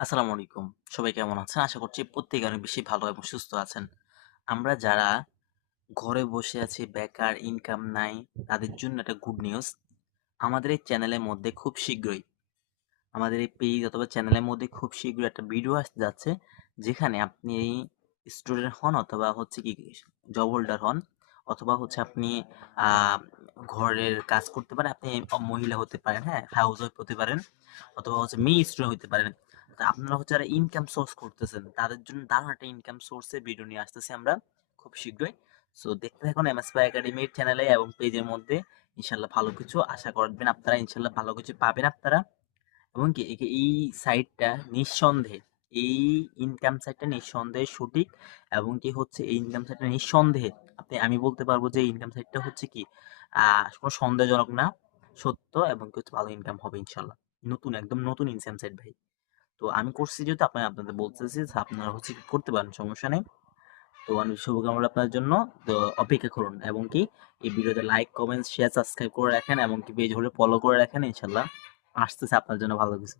আসসালামু আলাইকুম। সবাই কেমন আছেন? আশা করছি প্রত্যেকে অনেক বেশি ভালো এবং সুস্থ আছেন। আমরা যারা ঘরে বসে আছি, বেকার, ইনকাম নাই, তাদের জন্য একটা গুড নিউজ। আমাদের এই চ্যানেলের মধ্যে খুব শীঘ্রই, আমাদের এই পেজ অথবা চ্যানেলের মধ্যে খুব শীঘ্রই একটা ভিডিও আসতে যাচ্ছে, যেখানে আপনি স্টুডেন্ট হন অথবা হচ্ছে কি জব হোল্ডার হন, অথবা হচ্ছে আপনি আ ঘরের কাজ করতে পারেন, আপনি মহিলা হতে পারেন, হ্যাঁ? হাউস ওয়াইফ হতে পারেন, অথবা হচ্ছে মেয়ে স্টুডেন্ট হতে পারেন। তো আপনারা হচ্ছে যারা ইনকাম সোর্স করতেছেন, তাদের জন্য দারুণ একটা ইনকাম সোর্সের ভিডিও নিয়ে আসতেছি আমরা খুব শীঘ্রই। সো দেখতে থাকুন এমএসপি একাডেমির চ্যানেলে এবং পেজের মধ্যে। ইনশাআল্লাহ ভালো কিছু আশা করবেন আপনারা, ইনশাআল্লাহ ভালো কিছু পাবেন আপনারা। এবং কি এই সাইটটা নিঃসন্দেহে, এই ইনকাম সাইটটা নিঃসন্দেহে সঠিক, এবং কি হচ্ছে এই ইনকাম সাইটটা নিঃসন্দেহে আমি বলতে পারবো যে ইনকাম সাইটটা হচ্ছে কি কোনো সন্দেহজনক না, সত্য, এবং কি হচ্ছে ভালো ইনকাম হবে ইনশাল্লাহ। নতুন, একদম নতুন ইনকাম সাইট ভাই। তো আমি করছি যেহেতু আপনাদের বলতেছি যে আপনারা হচ্ছে কি করতে পারেন, সমস্যা নেই। তো আমি শুভকামনা আপনার জন্য। তো অপেক্ষা করুন, এবং কি এই ভিডিওতে লাইক, কমেন্ট, শেয়ার, সাবস্ক্রাইব করে রাখেন, এবং কি পেজ হলে ফলো করে রাখেন। ইনশাল্লাহ আসতেছে আপনার জন্য ভালো কিছু।